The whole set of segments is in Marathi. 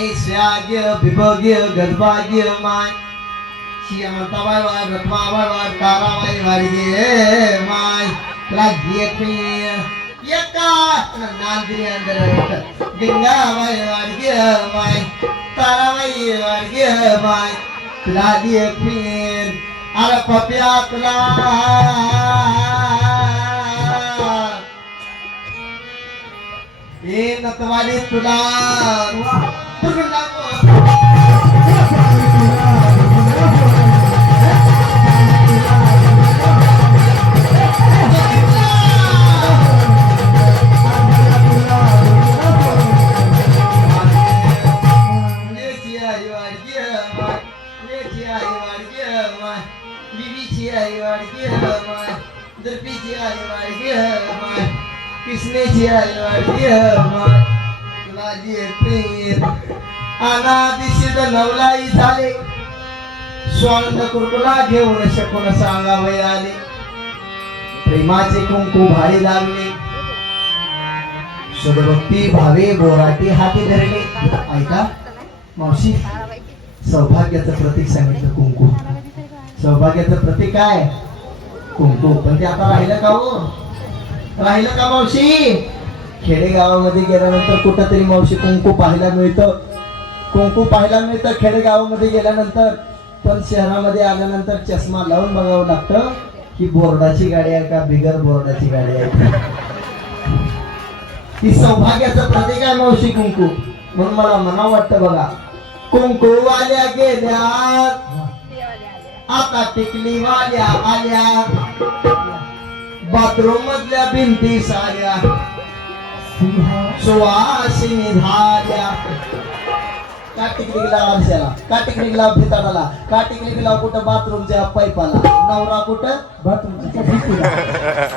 ऐश्वर्य विभोग्य गजभाग्य माय श्रीमंताबाई वाय रत्माबाई वाय ताराबाई वारगे माय लागिए पे एका नांदरी अंदर गंगाबाई वारगे माय ताराबाई वारगे माय लागिए पे अरे पप्या तुला ए नतवाली तुला कृष्णेची आई तुला जी प्रेम अनादिशित नवलाई झाले स्वानंद कुरकुला घेऊन शकून सांगावे आले प्रेमाचे कुंकू भारी लागले शुभभक्ती भावे बोराटी हाती धरले ऐका मावशी सौभाग्याचं प्रतीक सांगितलं कुंकू सौभाग्याचं प्रतीक काय कुंकू पण ते आता राहिलं का हो राहिलं का मावशी खेडेगावामध्ये गेल्यानंतर कुठंतरी मावशी कुंकू पाहायला मिळतं कुंकू पाहायला मिळतं खेडेगावामध्ये गेल्यानंतर पण शहरामध्ये आल्यानंतर चष्मा लावून बघावं लागतं की बोर्डाची गाडी आहे का बिगर बोर्डाची गाडी आहे ती सौभाग्याचं प्रतीक आहे मावशी कुंकू म्हणून मला म्हणावं वाटतं बघा कुंकू वाल्या गेल्या आता टिकली वाल्या आल्या बाथरूम मधल्या भिंती साऱ्या सुवासिनी झाल्या का टिकली लाव आरशाला का टिकली लाव भिताडाला का टिकली लाव कुठं बाथरूमच्या पाईपाला नवरा कुठं बाथरूमच्या भिंतीला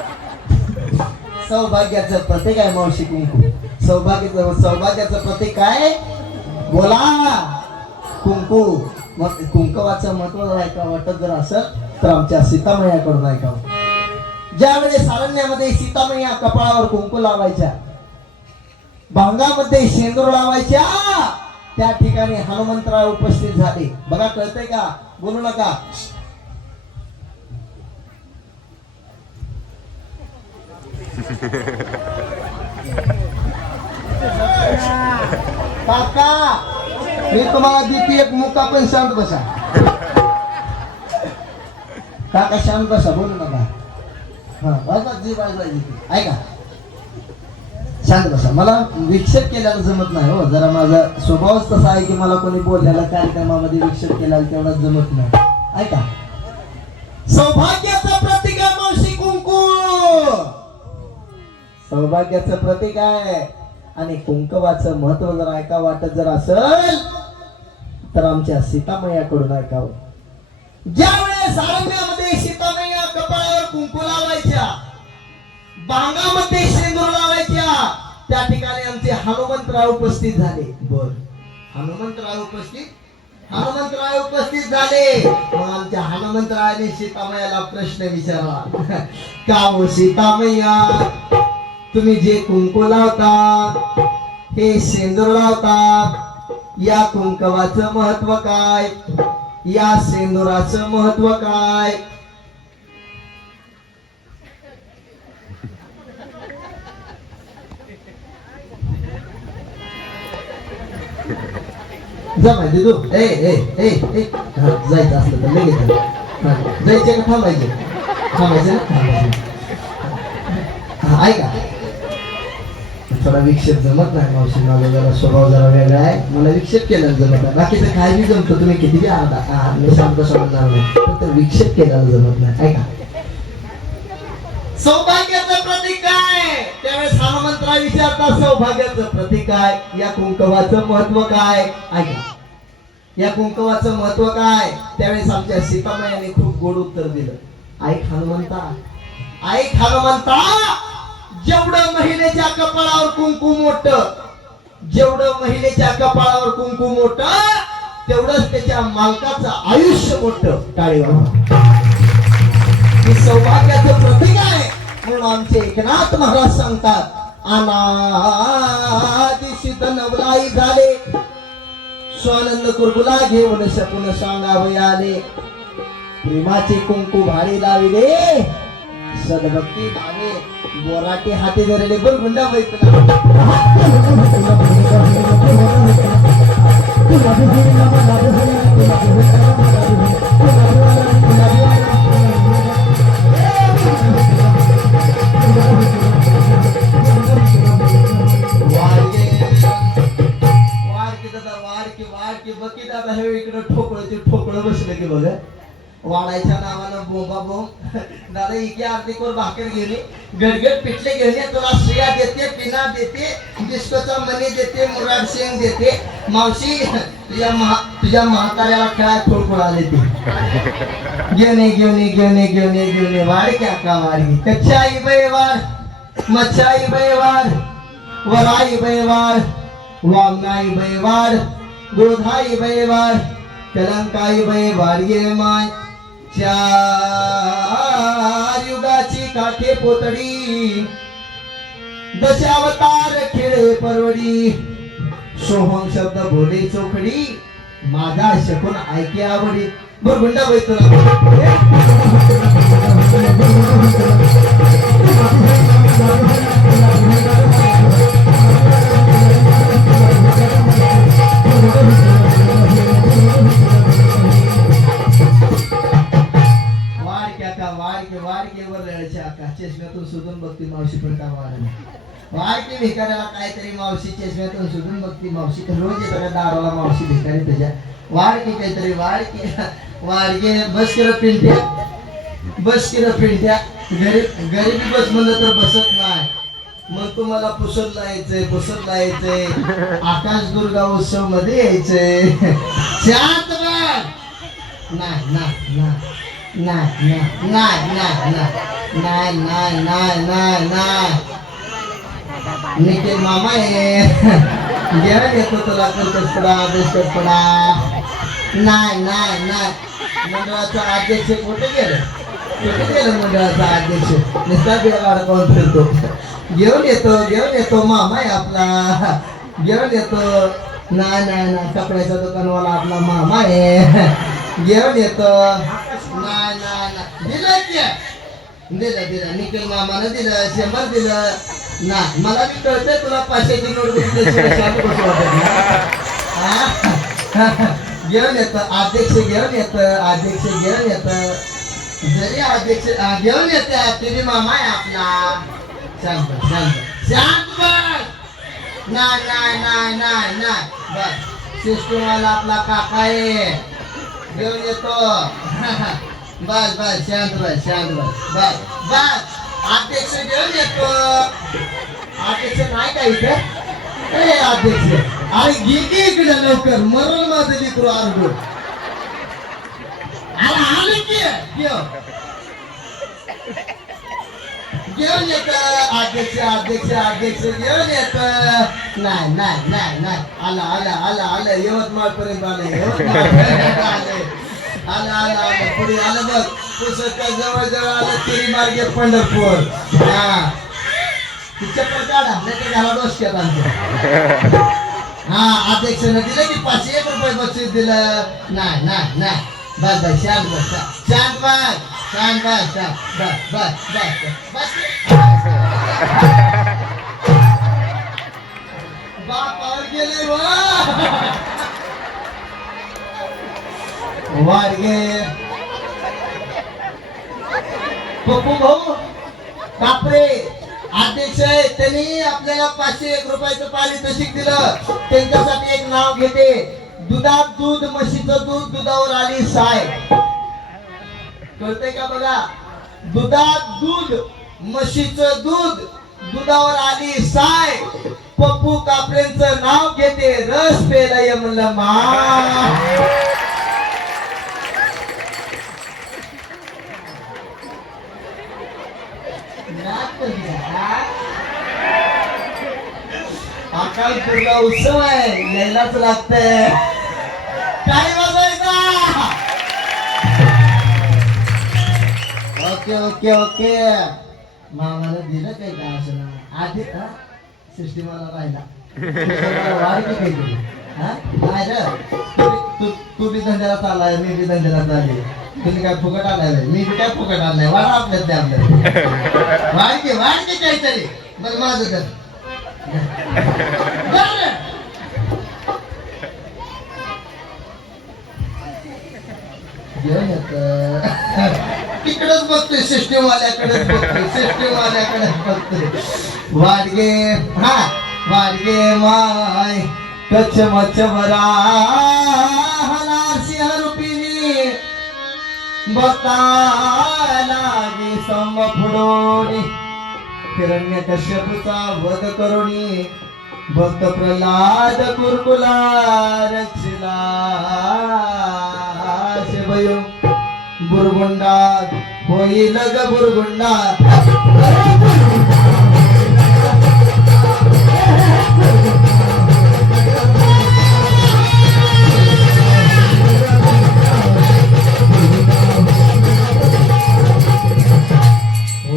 सौभाग्याचं प्रतीक आहे मावशी कुंकू सौभाग्याचं प्रतीक काय बोला कुंकू मग कुंकवाचं महत्व ऐका वाटत जर असेल तर आमच्या सीतामैयाकडून ऐकावं ज्यावेळेस सारण्यामध्ये सीतामैया कपाळावर कुंकू लावायच्या भांगामध्ये शेंदूर लावायच्या त्या ठिकाणी हनुमंतराव उपस्थित झाले बघा कळतंय का बोलू नका काका मी तुम्हाला देते एक मुका पण शांत बसा काका शांत बसा बोलू नका ऐका शांत बसा मला विक्षेप केल्याला जमत नाही हो जरा माझा स्वभावच तसा आहे की मला कोणी बोललेला कार्यक्रमामध्ये विक्षेप केल्याला तेवढा जमत नाही ऐका सौभाग्याचं प्रतीक आहे मावशी कुंकू सौभाग्याचं प्रतीक आहे आणि कुंकवाचं महत्व जर ऐका वाटत जर असेल तर आमच्या सीतामैयाकडून ऐकावं ज्यावेळेस अरण्यामध्ये सीतामैया कपाळावर कुंकू लावायच्या बांगामध्ये शेंदूर लावायच्या त्या ठिकाणी आमचे हनुमंतराव उपस्थित झाले बर हनुमंतराव उपस्थित झाले मग आमच्या हनुमंतरायाने सीतामैयाला प्रश्न विचारला का हो सीतामैया तुम्ही जे कुंकू लावतात हे शेंदूर लावतात या कुंकवाचं महत्व काय या शेंदुराचं महत्व काय जा माहिती तू जायचं असलं तर लगेच जायचे का थांबायचे ना ऐका थोडा विक्षेप जमत नाही मावशी माझा जरा स्वभाव जरा वेगळा आहे मला विक्षेप केला जमत नाही बाकीचं काय बी जमतं तुम्ही किती बी मी शांत समजणार नाही फक्त विक्षेप केल्याला जमत नाही ऐका सौभाग्याचं प्रतीक काय त्यावेळेस हनुमंतराव विचारतात सौभाग्याचं प्रतीक काय या कुंकवाचं महत्व काय ऐका या कुंकवाचं महत्व काय त्यावेळेस आमच्या सीतामैयाने खूप गोड उत्तर दिलं ऐक हनुमंता जेवढं महिलेच्या कपाळावर कुंकू मोठं जेवढं महिलेच्या कपाळावर कुंकू मोठं तेवढंच त्याच्या मालकाचं आयुष्य मोठं टाळीवर हे सौभाग्याचं प्रतीक आहे म्हणून आमचे एकनाथ महाराज सांगतात अनादिशित नवलाई झाले स्वानंद कुरबुला घेऊन सपून सांगावे आले प्रेमाचे कुंकू भारी लाविले सदभक्ती भावे बोराटे हाती धरले बोल गुंडा बकी दादा हे इकडं ठोकळं बसलं की बघ वाढायच्या नावानं बोंबा बोंब दादा इके अर्धी कोर भाकर घेणे गडगड पिठले घेणे तुला श्रेया देते पिना देते डिस्कोचा मनी देते मुराद शेंग देते मावशी तुझ्या म्हाताऱ्याला खेळा खोळखोळा देते घेणे वाढ क्या का वाढी कच्चाई बैवार मच्छाई बैवार वराई बैवार वामनाई बैवार गोधाई बैवार कलंकाई बैवार ये माय चार युगाची काठे पोतडी दशावतार खेळे परवडी सोहम शब्द बोले चोखडी माझा शकून ऐके आवडी बर गुंडा बाई चष्म्यातून शोधून बघती मावशी पण का वाढ भिकाऱ्याला काहीतरी मावशी चष्म्यातून शोधून बघती मावशी तर रोज येतात दाराला मावशी भिकारी त्याच्या वाढ की काहीतरी वाढ गे बस किर पिंट्या गरीबी बस म्हणलं तर बसत नाही मग तुम्हाला पुसत लायचंय आकाश दुर्गा उत्सव मध्ये यायचंय शांत निखिल मामा आहे जेवण येतो तुला करतोडा बिस्कटपडा नाही मंडळाचा अध्यक्ष कुठे गेलं मंडळाचा अध्यक्ष नुसता बिळगाड कोण फिरतो घेऊन येतो मामा आहे आपला घेऊन येतो नाही कपड्याच्या दुकानवाला आपला मामा आहे घेऊन येतो दिलं निखिल मामानं दिलं 100 दिलं ना मला बी कळतंय तुला 500ची नोट घेऊन येत अध्यक्ष घेऊन येत जरी अध्यक्ष घेऊन येते तुम्ही मामा आहे आपला शांत नाही बस सिस्टमवाला आपला काका आहे घेऊन येतो बस शांत बस अध्यक्ष घेऊन येतो अध्यक्ष नाही का इथे अध्यक्ष आणि गेली इकडे लवकर मरण माझं लेकरू आरडू आले की घेऊन येत अध्यक्ष घेऊन येत नाही आलं यवतमाळ पर्यंत आलं पुढे आलं बघ पुस्तक जवळ आलं तिरी मार्गे पंढरपूर चक्कर काढा नाही घाला डोसक्यात अध्यक्षानं दिलं की 501 रुपये बक्षीस दिलं नाही बस शांत बापावर गेले वाडगे पप्पू भाऊ कापरे अध्यक्ष आहे त्यांनी आपल्याला 501 रुपयाचं पारितोषिक दिलं त्यांच्यासाठी एक नाव घेते दुधात दूध म्हशीचं दूध दुधावर आली साय कळतंय का बघा दुधात दूध म्हशीचं दूध दुधावर आली साय पप्पू कापरेंचं नाव घेते रस पेलय म्हणलं मा अकाल पूर्णा उत्सव आहे यायलाच लागतंय काय वाजायचा ओके मामाला दिलं काही का असं आधी सृष्टी मला राहिला वाढ की काही हा? नाही रे. तू बी धंद्याला चाललाय, मी बी धंद्याला चालले. तुम्ही काय फुकट आलाय व्हय? मी बी काय फुकट आलाय. वाढा आपल्यात ते आपल्याला. वाढके काहीतरी. बघ माझं तर. बरं. घेऊन येत. तिकडेच बघतोय सिस्टीम वाल्याकडेच बघतोय. वाडगे हा वाडगे माय कच्छ मच्छ भरा हनासी रुपीनी बता लागी सम फुडोनी हिरण्य कश्यपूचा वध करुणी भक्त प्रल्हाद कुरकुला रक्षिला शिवयो बुरगुंडा होईल ग बुरगुंडा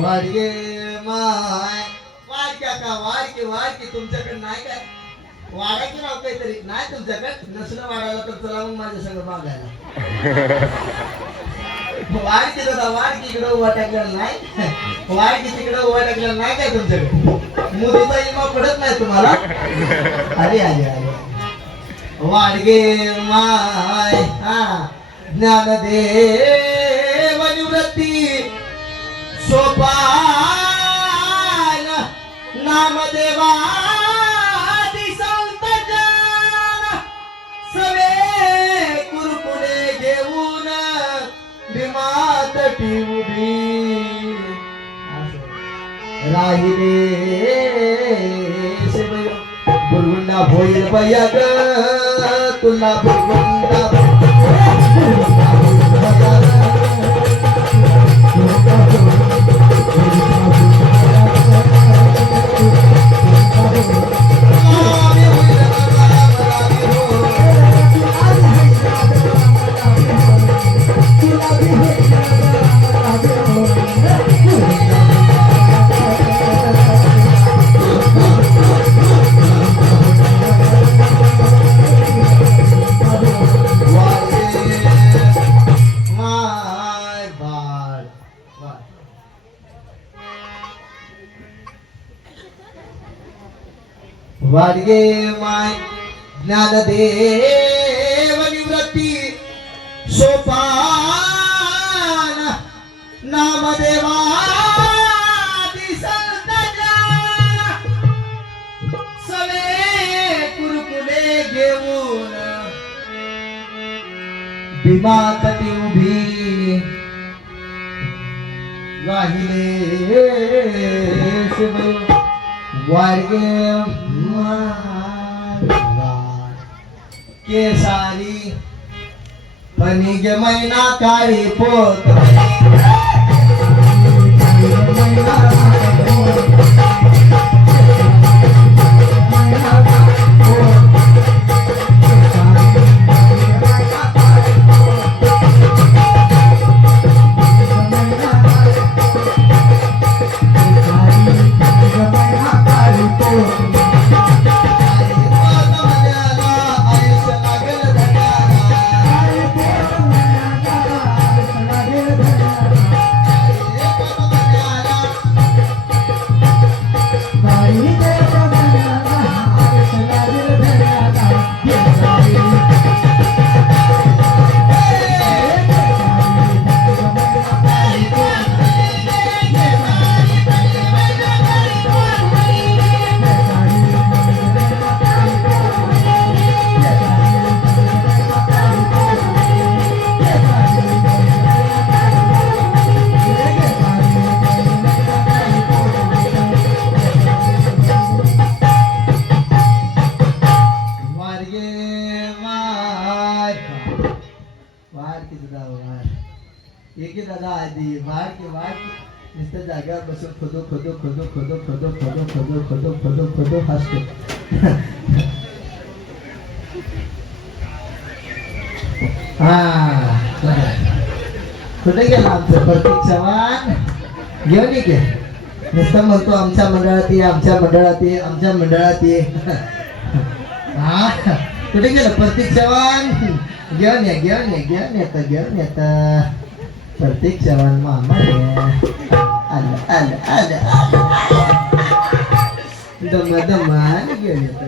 वाडगे माय वाडक्या का वाडकी तुमच्याकडे नाही काय वाडायचं नाव काहीतरी नाही तुमच्याकडे नसलं वाढायला तर चला मग माझ्या संग मागायला वाडकी दादा वाडकी इकडे उभा टाकलेला नाही वाडकी तिकडे उभा टाकलेला नाही काय तुमच्याकडे मुलीचा इमा पडत नाही तुम्हाला अरे वाडगे माय हा ज्ञानदेव निवृत्ती सोपान नामदेवा संत जन सवे कुरकुले घेऊन भीमात उभी राहिले बुरगुंडा होईल बया ग तुला बुरगुंडा वाडगे माय ज्ञानदेव निवृत्ती सोपान नामदेवा संत जन सवे कुरकुले घेऊन भीमा तटी उभी राहिले वाडगे केसारी पनिग मैना काळी पोत दादा आधी नुसतं जागेवर बसून खदो हसतो कुठे गेला आमचं प्रतीक चव्हाण घेऊन ये नुसतं म्हणतो आमच्या मंडळात ये कुठे गेलं प्रतीक चव्हाण? घेऊन येत प्रतीक चव्हाण मामा आलं आलं आलं दमान घेऊन येत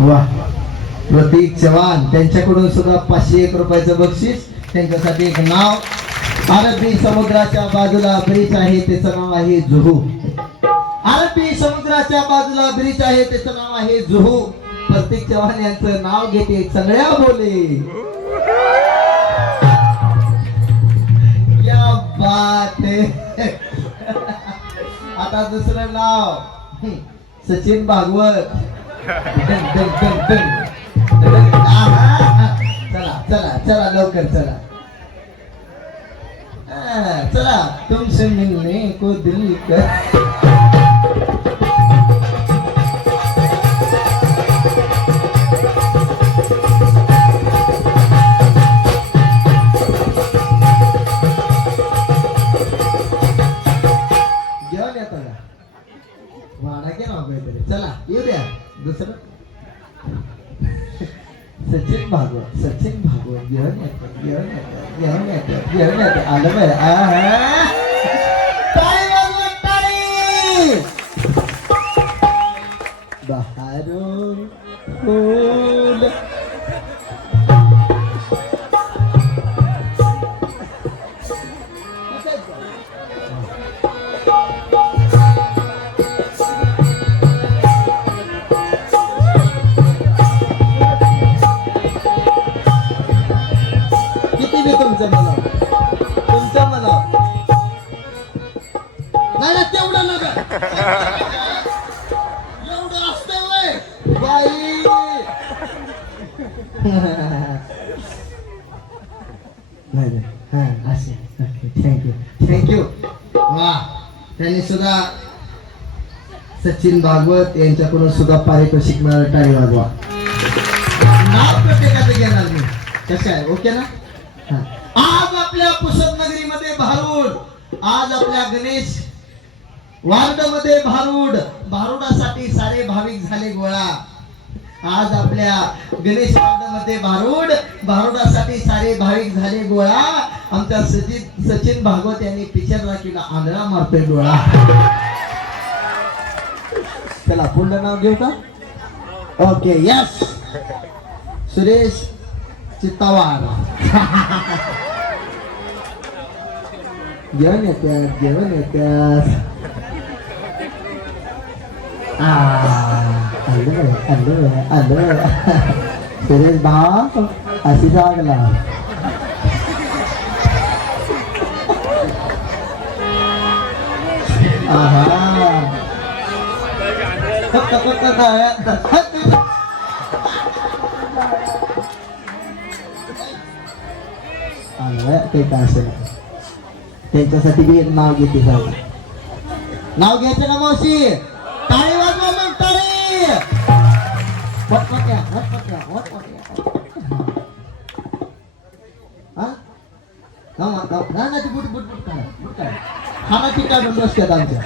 वा प्रतीक चव्हाण त्यांच्याकडून सुद्धा 501 रुपयाचं बक्षीस. त्यांच्यासाठी एक नाव अरबी समुद्राच्या बाजूला ब्रिज आहे त्याचं नाव आहे जुहू. अरबी समुद्राच्या बाजूला ब्रिज आहे त्याचं नाव आहे जुहू. प्रतीक चव्हाण यांचं नाव घेते सगळ्या बोले. क्या बात है. आता दुसरं नाव सचिन भागवत. चला चला चला लवकर चला चला तुमसे मिलने को दिल कर. घेऊन येतो का वाडा के नाव काहीतरी. चला येऊ द्या दुसरं सचिन भागवत घेऊन येतो आलं बरं. बहारो फूल तुमचं मला नाही ना तेवढं नका एवढं असतं वय बाई. असे थँक्यू. वा त्यांनी सुद्धा सचिन भागवत यांच्याकडून सुद्धा पारितोषिक मिळालं. टाळी वाजवा. नाव प्रत्येकाचं घेणार मी. कसं आहे ओके ना. आज आपल्या पुसद नगरीमध्ये भारूड, आज आपल्या गणेश वार्ड मध्ये भारूडासाठी सारे भाविक झाले गोळा. आज आपल्या गणेश वार्ड मध्ये भारूडासाठी सारे भाविक झाले गोळा. आमच्या सचिन भागवत यांनी पिक्चर दाखवला आंधळा मारतोय डोळा. चला पूर्ण नाव घेऊ का. Okay yes Suresh Chittawar. घेऊन येत्यास आलं सुरेश भाव अशी जागला. ते काय असेल त्यांच्यासाठी बी एक नाव घेते. नाव घ्यायचं ना मावशी. टाळी वाजवा मग टाळी. हा ना ती बुट खाना ती काढून बसतात आमच्या.